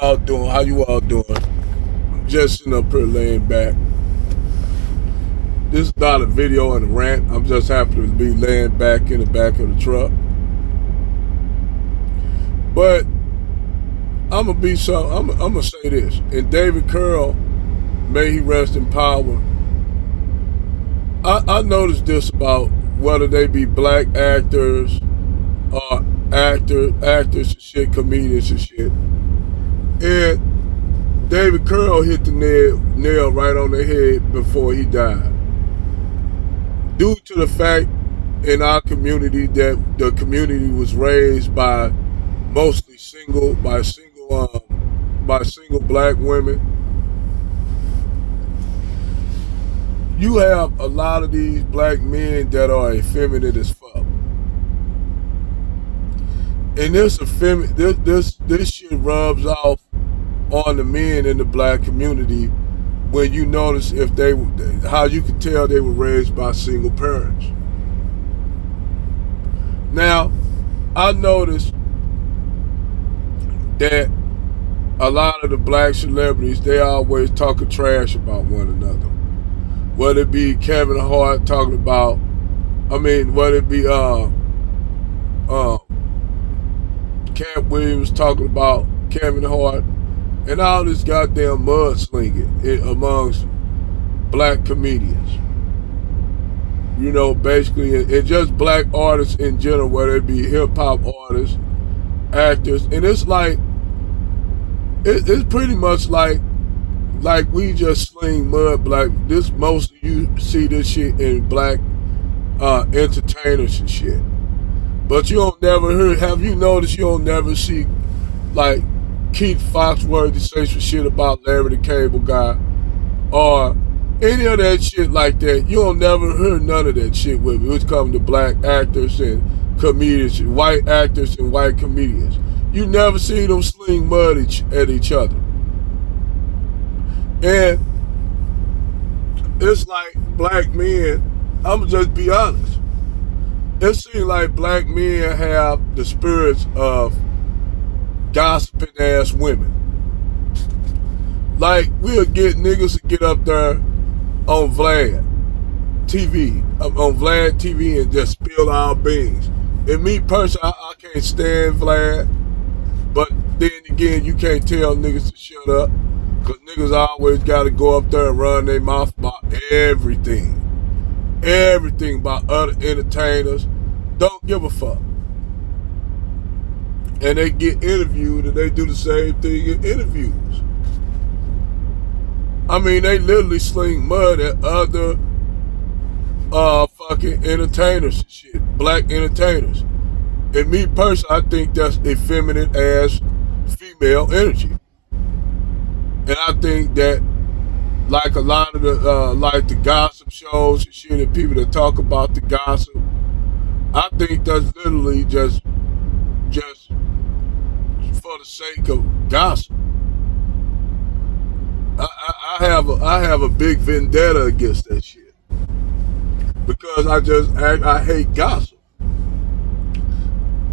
all doing? How you all doing? Just sitting up here laying back. This is not a video and a rant. I'm just happy to be laying back in the back of the truck. But I'm gonna say this. And David Carroll, may he rest in power. I noticed this about whether they be black actors or actors and shit, comedians and shit. And David Carroll hit the nail right on the head before he died. Due to the fact in our community that the community was raised by mostly single black women, you have a lot of these black men that are effeminate as fuck. And this shit rubs off on the men in the black community when you notice how you can tell they were raised by single parents. Now, I noticed that a lot of the black celebrities, they always talking trash about one another. Whether it be Kevin Hart talking about, whether it be Cat Williams talking about Kevin Hart, and all this goddamn mudslinging amongst black comedians. You know, basically, and just black artists in general, whether it be hip hop artists, actors, and it's like, it's pretty much like we just sling mud. Black, this mostly you see this shit in black entertainers and shit. But you don't never hear. Have you noticed you don't never see like Keith Foxworthy say some shit about Larry the Cable Guy or any of that shit like that? You don't never hear none of that shit with it. It's coming to black actors and comedians, white actors and white comedians. You never see them sling mud at each other. And it's like black men, I'm gonna just be honest. It seems like black men have the spirits of gossiping ass women. Like, we'll get niggas to get up there on Vlad TV and just spill our beans. And me personally, I can't stand Vlad, but then again, you can't tell niggas to shut up, because niggas always got to go up there and run their mouth about everything about other entertainers. Don't give a fuck. And they get interviewed and they do the same thing in interviews. They literally sling mud at other fucking entertainers and shit, black entertainers. And me personally, I think that's effeminate ass female energy. And I think that, like a lot of the gossip shows and shit, and people that talk about the gossip, I think that's literally just for the sake of gossip. I have a big vendetta against that shit, because I hate gossip.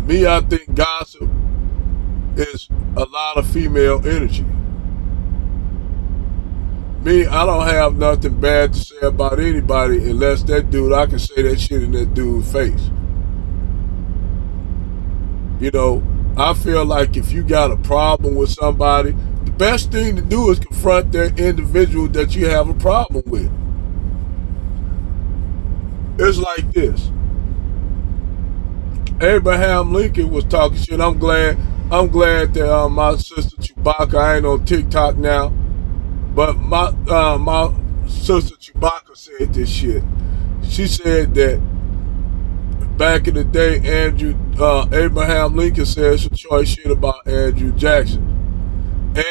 Me, I think gossip is a lot of female energy. Me, I don't have nothing bad to say about anybody unless that dude, I can say that shit in that dude's face. You know, I feel like if you got a problem with somebody, the best thing to do is confront that individual that you have a problem with. It's like this. Abraham Lincoln was talking shit. I'm glad that my sister Chewbacca, I ain't on TikTok now, but my sister Chewbacca said this shit. She said that back in the day, Abraham Lincoln said some choice shit about Andrew Jackson.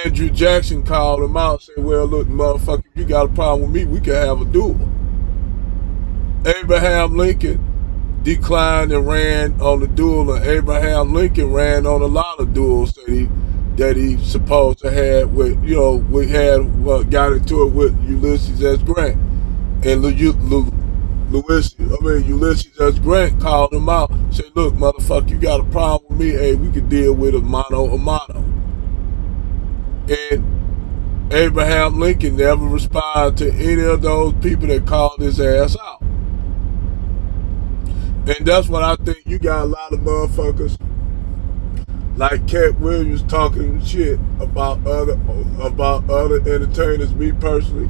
Andrew Jackson called him out and said, well, look, motherfucker, if you got a problem with me, we can have a duel. Abraham Lincoln declined and ran on the duel, and Abraham Lincoln ran on a lot of duels that he supposed to have with, got into it with Ulysses S. Grant. And Ulysses S. Grant called him out, said, look, motherfucker, you got a problem with me, hey, we could deal with a mano a mano. And Abraham Lincoln never responded to any of those people that called his ass out. And that's what I think. You got a lot of motherfuckers like Cat Williams talking shit about other entertainers. Me personally,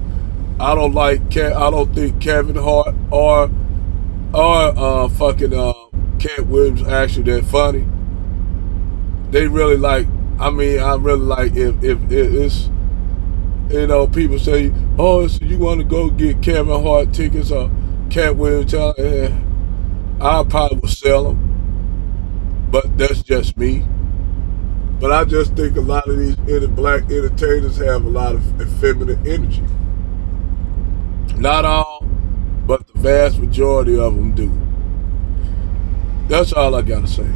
I don't think Kevin Hart or Cat Williams actually that funny. They really like. I really like if it's, people say, oh, so you want to go get Kevin Hart tickets or Cat Williams, I probably would sell them, but that's just me. But I just think a lot of these black entertainers have a lot of effeminate energy. Not all, but the vast majority of them do. That's all I gotta say.